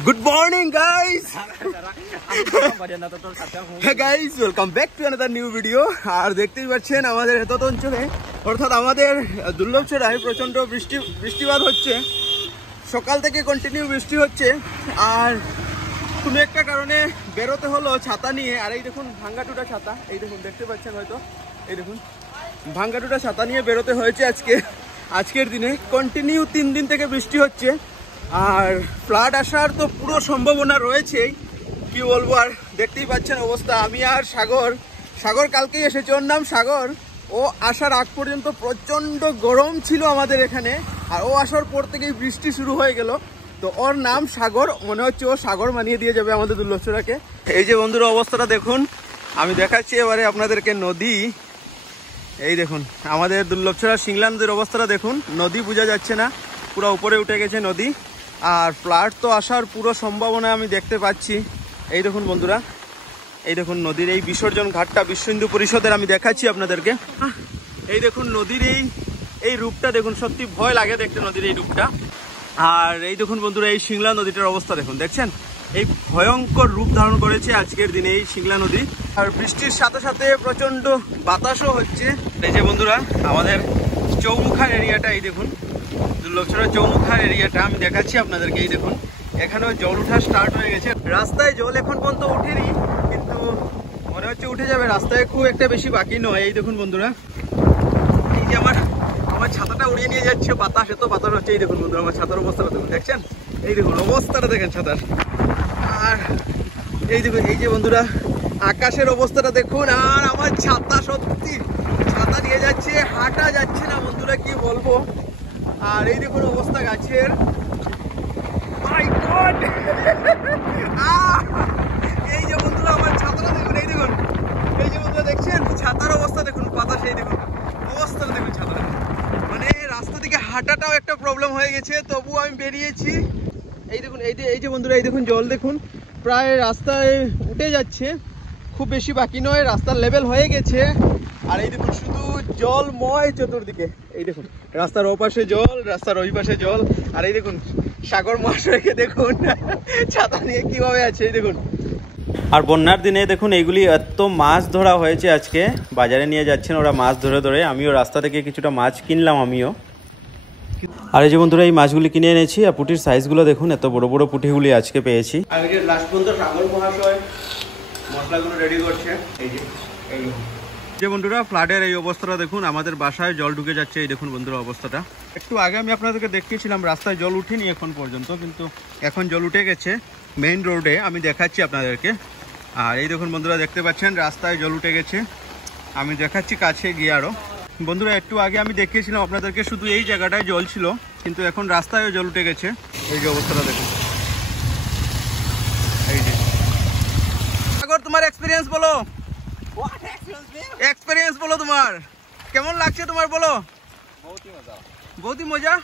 Good morning guys. Hey guys, welcome back to another new video. আর দেখতেই পাচ্ছেন আমাদের হেতত অঞ্চলে অর্থাৎ আমাদের দুর্লভছড়ায় প্রচন্ড বৃষ্টিপাত হচ্ছে। সকাল থেকে কন্টিনিউ বৃষ্টি হচ্ছে আর কোনো একটা কারণে বেরোতে হলো ছাতা নিয়ে। আর এই দেখুন ভাঙ্গাটুটা ছাতা, এই দেখুন দেখতে পাচ্ছেন হয়তো, এই দেখুন ভাঙ্গাটুটা ছাতা নিয়ে বেরোতে হয়েছে আজকের দিনে। কন্টিনিউ 3 দিন থেকে বৃষ্টি হচ্ছে আর ফ্লাড আসার তো পুরো সম্ভাবনা রয়েছেই, কি বলবো। আর দেখতেই পাচ্ছেন অবস্থা। আমি আর সাগর কালকেই এসেছে, ওর নাম সাগর। ও আসার আগ পর্যন্ত প্রচণ্ড গরম ছিল আমাদের এখানে, আর ও আসার পর থেকেই বৃষ্টি শুরু হয়ে গেল। তো ওর নাম সাগর, মনে হচ্ছে ও সাগর মানিয়ে দিয়ে যাবে আমাদের দুর্লভছড়াকে। এই যে বন্ধুরা অবস্থাটা দেখুন, আমি দেখাচ্ছি এবারে আপনাদেরকে নদী। এই দেখুন আমাদের দুর্লভছড়া সিংলা নদীর অবস্থাটা দেখুন, নদী বোঝা যাচ্ছে না, পুরো উপরে উঠে গেছে নদী। আর ফ্লাড তো আসার পুরো সম্ভাবনা আমি দেখতে পাচ্ছি। এই দেখুন বন্ধুরা, এই দেখুন নদীর এই বিসর্জন ঘাটটা বিশ্ব হিন্দু পরিষদের আমি দেখাচ্ছি আপনাদেরকে। এই দেখুন নদীর এই রূপটা দেখুন, সত্যি ভয় লাগে দেখতে নদীর এই রূপটা। আর এই দেখুন বন্ধুরা এই সিংলা নদীটার অবস্থা দেখুন, দেখছেন এই ভয়ঙ্কর রূপ ধারণ করেছে আজকের দিনে এই সিংলা নদী। আর বৃষ্টির সাথে সাথে প্রচন্ড বাতাসও হচ্ছে। এই যে বন্ধুরা আমাদের চৌমুখার এরিয়াটা, এই দেখুন দুর্লভছড়া চৌমুখার এরিয়াটা আমি দেখাচ্ছি আপনাদেরকে। এই দেখুন এখানেও জল ওঠা স্টার্ট হয়ে গেছে। রাস্তায় জল এখন পর্যন্ত ওঠেনি, কিন্তু মনে হচ্ছে উঠে যাবে। রাস্তায় খুব একটা বেশি বাকি নয়। এই দেখুন বন্ধুরা, এই যে আমার ছাতাটা উড়িয়ে নিয়ে যাচ্ছে বাতাস, এত বাতাস হচ্ছে। এই দেখুন বন্ধুরা আমার ছাতার অবস্থাটা দেখুন, দেখছেন এই দেখুন অবস্থাটা দেখেন ছাতার। আর এই দেখুন এই যে বন্ধুরা আকাশের অবস্থাটা দেখুন। আর আমার ছাতা, সত্যি ছাতা নিয়ে যাচ্ছে, হাঁটা যাচ্ছে না বন্ধুরা, কি বলবো। আর এই দেখুন অবস্থা গাছের, মাই গড। এই যে বন্ধুরা আমার ছাতাটা দেখুন, এই দেখুন এই যে বন্ধুরা দেখছেন ছাতার অবস্থা দেখুন, বাতাস এই দেখুন অবস্থাটা দেখুন ছাতা। মানে রাস্তা থেকে হাঁটাটাও একটা প্রবলেম হয়ে গেছে, তবুও আমি বেরিয়েছি। এই দেখুন এই যে বন্ধুরা এই দেখুন জল দেখুন প্রায় রাস্তায় উঠে যাচ্ছে, খুব বেশি বাকি নয়, রাস্তার লেভেল হয়ে গেছে। আর এই দেখুন শুধু জলময় চতুর্দিকে। এই দেখুন রাস্তার ওপাশে জল, রাস্তার ওই পাশে জল। আর এই দেখুন সাগর মহাশয়কে দেখুন ছাতা নিয়ে কিভাবে আছে, এই দেখুন। আর বন্যার দিনে দেখুন এইগুলি এত মাছ ধরা হয়েছে, আজকে বাজারে নিয়ে যাচ্ছেন ওরা মাছ ধরে ধরে। আমিও রাস্তা থেকে কিছুটা মাছ কিনলাম আমিও। আর এই যে বন্ধুরা এই মাছগুলি কিনে এনেছি। আর পুঁটির সাইজগুলো দেখুন, এত বড় বড় পুঁটিগুলি আজকে পেয়েছি। আর এই যে লাস্ট পর্যন্ত সাগর মহাশয় মশলাগুলো রেডি করছে। এই যে বন্ধুরা ফ্লাডের এই অবস্থাটা দেখুন, আমাদের বাসায় জল ঢুকে যাচ্ছে। এই দেখুন বন্ধুরা অবস্থাটা। একটু আগে আমি আপনাদেরকে দেখিয়েছিলাম রাস্তায় জল উঠেনি এখন পর্যন্ত, কিন্তু এখন জল উঠে গেছে মেইন রোডে, আমি দেখাচ্ছি আপনাদেরকে। আর এই দেখুন বন্ধুরা দেখতে পাচ্ছেন রাস্তায় জল উঠে গেছে, আমি দেখাচ্ছি কাছে গিয়ে আরও। বন্ধুরা একটু আগে আমি দেখিয়েছিলাম আপনাদেরকে শুধু এই জায়গাটায় জল ছিল, কিন্তু এখন রাস্তায়ও জল উঠে গেছে। এই যে অবস্থাটা দেখুন। এই যে সাগর তোমার এক্সপিরিয়েন্স বলো, এক্সপিরিয়েন্স বলো তোমার কেমন লাগছে তোমার, বলো। বহুতই মজা।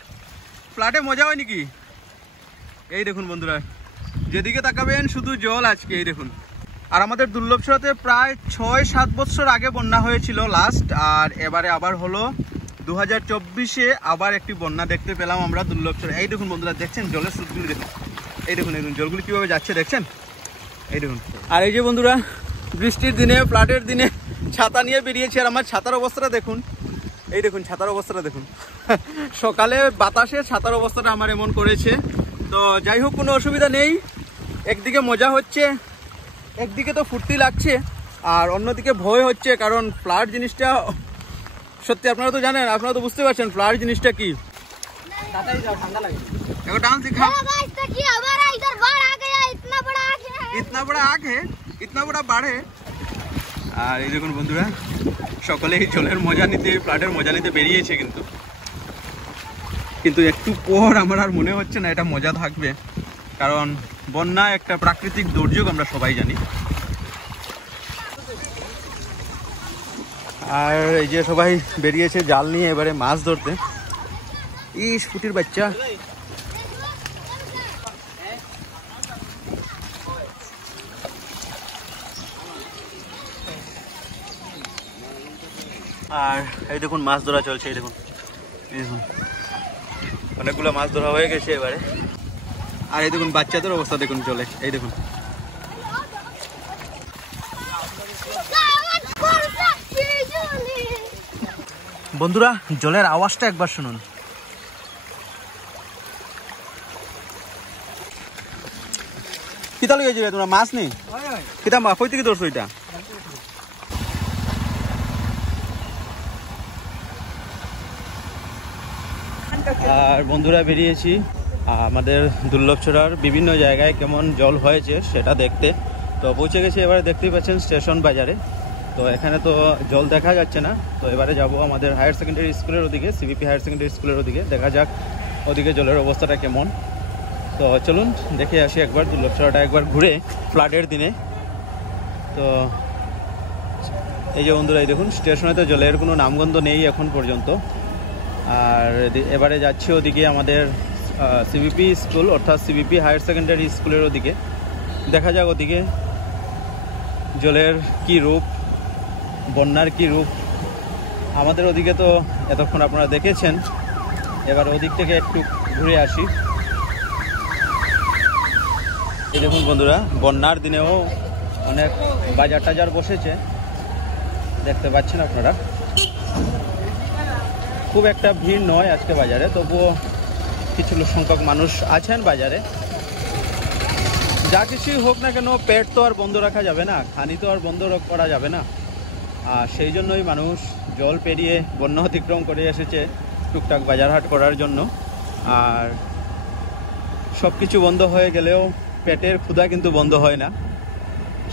ফ্ল্যাটে মজা হয় নাকি? এই দেখুন বন্ধুরা যেদিকে তাকাবেন শুধু জল আজকে, এই দেখুন। আর আমাদের দুর্লভছড়াতে প্রায় 6-7 বছর আগে বন্যা হয়েছিল লাস্ট, আর এবারে আবার হলো 2024-এ আবার একটি বন্যা দেখতে পেলাম আমরা দুর্লভছড়া। এই দেখুন বন্ধুরা দেখছেন জলের স্রোতগুলি দেখুন, এই দেখুন এই জলগুলি কীভাবে যাচ্ছে দেখছেন, এই দেখুন। আর এই যে বন্ধুরা বৃষ্টির দিনে ফ্লাডের দিনে ছাতা নিয়ে বেরিয়েছি। আর আমার ছাতার অবস্থাটা দেখুন, এই দেখুন ছাতার অবস্থাটা দেখুন। সকালে বাতাসে ছাতার অবস্থাটা আমার এমন করেছে। তো যাই হোক কোনো অসুবিধা নেই, একদিকে মজা হচ্ছে, একদিকে তো ফুর্তি লাগছে, আর অন্যদিকে ভয় হচ্ছে। কারণ ফ্লাড জিনিসটা সত্যি আপনারা তো জানেন, আপনারা তো বুঝতে পারছেন ফ্লাড জিনিসটা কি। डांस दिखा। इतना बड़ा आग है, इतना बड़ा बाढ़ है। আর এই দেখুন বন্ধুরা সকলেই জলের মজা নিতে, ফ্লাডের মজা নিতে বেরিয়েছে, কিন্তু একটু পর আমার আর মনে হচ্ছে না এটা মজা থাকবে। কারণ বন্যা একটা প্রাকৃতিক দুর্যোগ, আমরা সবাই জানি। আর এই যে সবাই বেরিয়েছে জাল নিয়ে এবারে মাছ ধরতে। ইস ফুটির বাচ্চা। আর এই দেখুন মাছ ধরা চলছে, এই দেখুন অনেকগুলো মাছ ধরা হয়ে গেছে এবারে। আর এই দেখুন বাচ্চাদের অবস্থা দেখুন চলে, এই দেখুন। বন্ধুরা জলের আওয়াজটা একবার শুনুন। কিতা লইয়া যাবে তোমরা? মাছ নেই কিতা? মা কই থেকে ধরছো এটা? আর বন্ধুরা বেরিয়েছি আমাদের দুর্লভছড়ার বিভিন্ন জায়গায় কেমন জল হয়েছে সেটা দেখতে। তো পৌঁছে গেছি, এবারে দেখতেই পাচ্ছেন স্টেশন বাজারে। তো এখানে তো জল দেখা যাচ্ছে না, তো এবারে যাব আমাদের হায়ার সেকেন্ডারি স্কুলের ওদিকে, সিবিপি হায়ার সেকেন্ডারি স্কুলের ওদিকে। দেখা যাক ওদিকে জলের অবস্থাটা কেমন। তো চলুন দেখে আসি একবার দুর্লভছড়াটা একবার ঘুরে ফ্লাডের দিনে। তো এই যে বন্ধুরা এই দেখুন স্টেশনে তো জলের কোনো নামগন্ধ নেই এখন পর্যন্ত। আর এবারে যাচ্ছি ওদিকে আমাদের সিবিপি স্কুল অর্থাৎ সিবিপি হায়ার সেকেন্ডারি স্কুলের ওদিকে। দেখা যাক ওদিকে জলের কি রূপ, বন্যার কি রূপ। আমাদের ওদিকে তো এতক্ষণ আপনারা দেখেছেন, এবার ওদিক থেকে একটু ঘুরে আসি। এই দেখুন বন্ধুরা বন্যার দিনেও অনেক বাজার টাজার বসেছে, দেখতে পাচ্ছেন আপনারা। খুব একটা ভিড় নয় আজকে বাজারে, তবুও কিছু সংখ্যক মানুষ আছেন বাজারে। যা কিছুই হোক না কেন পেট তো আর বন্ধ রাখা যাবে না, খানি তো আর বন্ধ করা যাবে না। আর সেই জন্যই মানুষ জল পেরিয়ে বন্যা অতিক্রম করে এসেছে টুকটাক বাজার হাট করার জন্য। আর সব কিছু বন্ধ হয়ে গেলেও পেটের ক্ষুধা কিন্তু বন্ধ হয় না,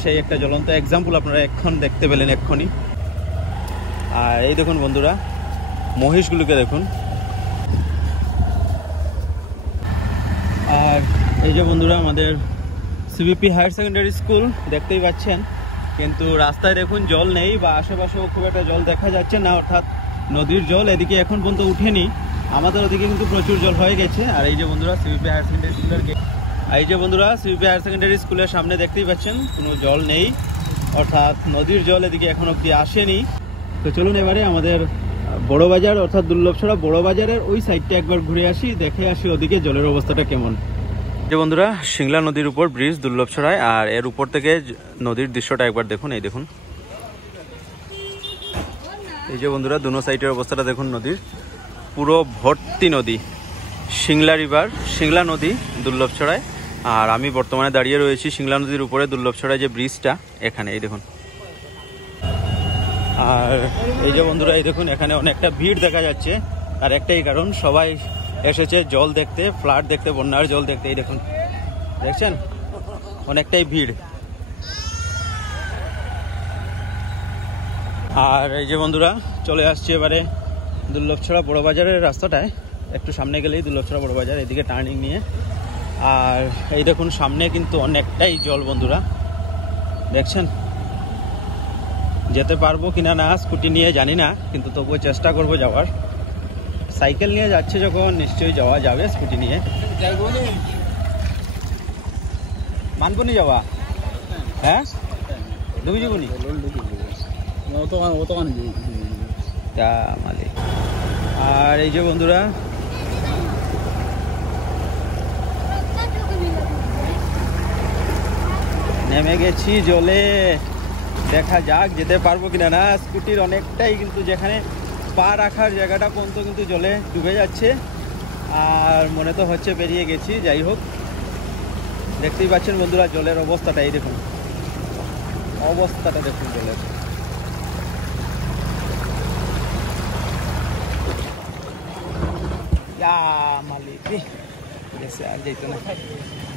সেই একটা জ্বলন্ত এক্সাম্পল আপনারা এখন দেখতে পেলেন এক্ষুনি। আর এই দেখুন বন্ধুরা মহিষগুলোকে দেখুন। আর এই যে বন্ধুরা আমাদের সিবিপি হায়ার সেকেন্ডারি স্কুল দেখতেই পাচ্ছেন, কিন্তু রাস্তায় দেখুন জল নেই বা আশেপাশেও খুব একটা জল দেখা যাচ্ছে না, অর্থাৎ নদীর জল এদিকে এখন পর্যন্ত উঠেনি। আমাদের ওদিকে কিন্তু প্রচুর জল হয়ে গেছে। আর এই যে বন্ধুরা সিবিপি হায়ার সেকেন্ডারি স্কুলের গেট, এই যে বন্ধুরা সিবিপি হায়ার সেকেন্ডারি স্কুলের সামনে দেখতেই পাচ্ছেন কোনো জল নেই, অর্থাৎ নদীর জল এদিকে এখন অব্দি আসেনি। তো চলুন এবারে আমাদের বড় বাজার অর্থাৎ দুর্লভছড়া বড় বাজারের ওই সাইডটা একবার ঘুরে আসি, দেখে আসি ওদিকে জলের অবস্থাটা কেমন। যে বন্ধুরা সিংলা নদীর উপর ব্রিজ দুর্লভছড়ায়, আর এর উপর থেকে নদীর দৃশ্যটা একবার দেখুন। এই দেখুন, এই যে বন্ধুরা দুনো সাইডের অবস্থাটা দেখুন, নদীর পুরো ভর্তি নদী, সিংলা রিভার, সিংলা নদী দুর্লভছড়ায়। আর আমি বর্তমানে দাঁড়িয়ে রয়েছি সিংলা নদীর উপরে দুর্লভছড়ায় যে ব্রিজটা এখানে, এই দেখুন। আর এই যে বন্ধুরা এই দেখুন এখানে অনেকটা ভিড় দেখা যাচ্ছে, আর একটাই কারণ সবাই এসেছে জল দেখতে, ফ্লাড দেখতে, বন্যার জল দেখতে। এই দেখুন দেখছেন অনেকটাই ভিড়। আর এই যে বন্ধুরা চলে আসছে এবারে দুর্লভছড়া বড় বাজারের রাস্তাটায়, একটু সামনে গেলেই দুর্লভছড়া বড় বাজার, এদিকে টার্নিং নিয়ে। আর এই দেখুন সামনে কিন্তু অনেকটাই জল বন্ধুরা, দেখছেন। যেতে পারবো কিনা না স্কুটি নিয়ে জানি না, কিন্তু তবুও চেষ্টা করব যাওয়ার। সাইকেল নিয়ে যাচ্ছে যখন নিশ্চয়ই যাওয়া যাবে, স্কুটি নিয়ে মানবো নি যাওয়া। হ্যাঁ ঢুকে যাবো নি মালিক। আর এই যে বন্ধুরা নেমে গেছি জলে, দেখা যাক যেতে পারবো কিনা না। স্কুটির অনেকটাই কিন্তু যেখানে পা রাখার জায়গাটা পর্যন্ত কিন্তু জলে ডুবে যাচ্ছে, আর মনে তো হচ্ছে বেরিয়ে গেছি। যাই হোক দেখতেই পাচ্ছেন বন্ধুরা জলের অবস্থাটা, এই দেখুন অবস্থাটা দেখুন জলের। মালিক আর যাইতো না।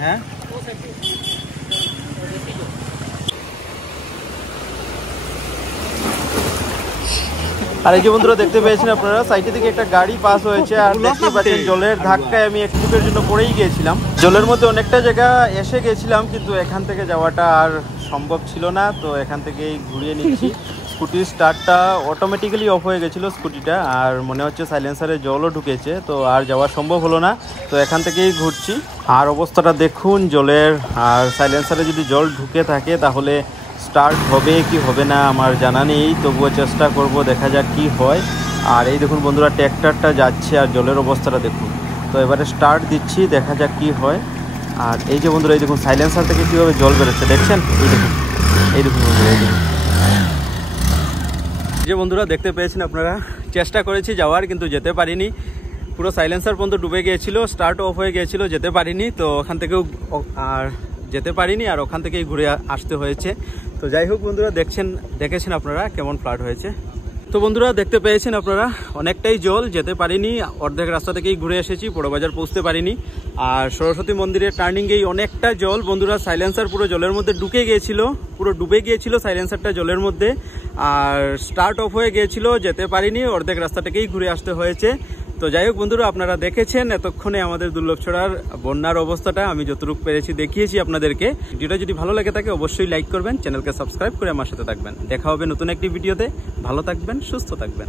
হ্যাঁ আর এই যে বন্ধুরা দেখতে পেয়েছেন আপনারা সাইডে থেকে একটা গাড়ি পাস হয়েছে, আর দেখতে পাচ্ছেন জলের ধাক্কায় আমি একটুকের জন্য পড়েই গিয়েছিলাম। জলের মধ্যে অনেকটা জায়গা এসে গেছিলাম, কিন্তু এখান থেকে যাওয়াটা আর সম্ভব ছিল না, তো এখান থেকেই ঘুরিয়ে নিচ্ছি। স্কুটির স্টার্টটা অটোমেটিক্যালি অফ হয়ে গেছিলো স্কুটিটা, আর মনে হচ্ছে সাইলেন্সারে জলও ঢুকেছে, তো আর যাওয়া সম্ভব হলো না, তো এখান থেকেই ঘুরছি। আর অবস্থাটা দেখুন জলের, আর সাইলেন্সারে যদি জল ঢুকে থাকে তাহলে স্টার্ট হবে কি হবে না আমার জানা নেই, তবুও চেষ্টা করব, দেখা যাক কি হয়। আর এই দেখুন বন্ধুরা ট্র্যাক্টরটা যাচ্ছে, আর জলের অবস্থাটা দেখুন। তো এবারে স্টার্ট দিচ্ছি, দেখা যাক কি হয়। আর এই যে বন্ধুরা, এই দেখুন সাইলেন্সার থেকে কীভাবে জল বেরোচ্ছে, দেখছেন? এই দেখুন বন্ধুরা, এই দেখুন। যে বন্ধুরা দেখতে পেয়েছেন আপনারা, চেষ্টা করেছি যাওয়ার, কিন্তু যেতে পারিনি। পুরো সাইলেন্সার পর্যন্ত ডুবে গিয়েছিল, স্টার্ট অফ হয়ে গিয়েছিল, যেতে পারিনি। তো ওখান থেকেও আর যেতে পারিনি, আর ওখান থেকেই ঘুরে আসতে হয়েছে। তো যাই হোক বন্ধুরা, দেখেছেন আপনারা কেমন ফ্লাড হয়েছে। তো বন্ধুরা দেখতে পেয়েছেন আপনারা, অনেকটাই জল, যেতে পারিনি, অর্ধেক রাস্তা থেকেই ঘুরে এসেছি, বড়বাজার পৌঁছতে পারিনি। আর সরস্বতী মন্দিরের টার্নিংয়েই অনেকটা জল বন্ধুরা, সাইলেন্সার পুরো জলের মধ্যে ঢুকে গিয়েছিল, পুরো ডুবে গিয়েছিল সাইলেন্সারটা জলের মধ্যে। আর স্টার্ট অফ হয়ে গিয়েছিল, যেতে পারিনি, অর্ধেক রাস্তা থেকেই ঘুরে আসতে হয়েছে। তো যাই হোক বন্ধুরা, আপনারা দেখেছেন এতক্ষণে আমাদের দুর্লভছড়ার বন্যার অবস্থাটা, আমি যতটুকু পেরেছি দেখিয়েছি আপনাদেরকে। ভিডিওটা যদি ভালো লাগে থাকে অবশ্যই লাইক করবেন, চ্যানেলকে সাবস্ক্রাইব করে আমার সাথে থাকবেন। দেখা হবে নতুন একটি ভিডিওতে। ভালো থাকবেন, সুস্থ থাকবেন।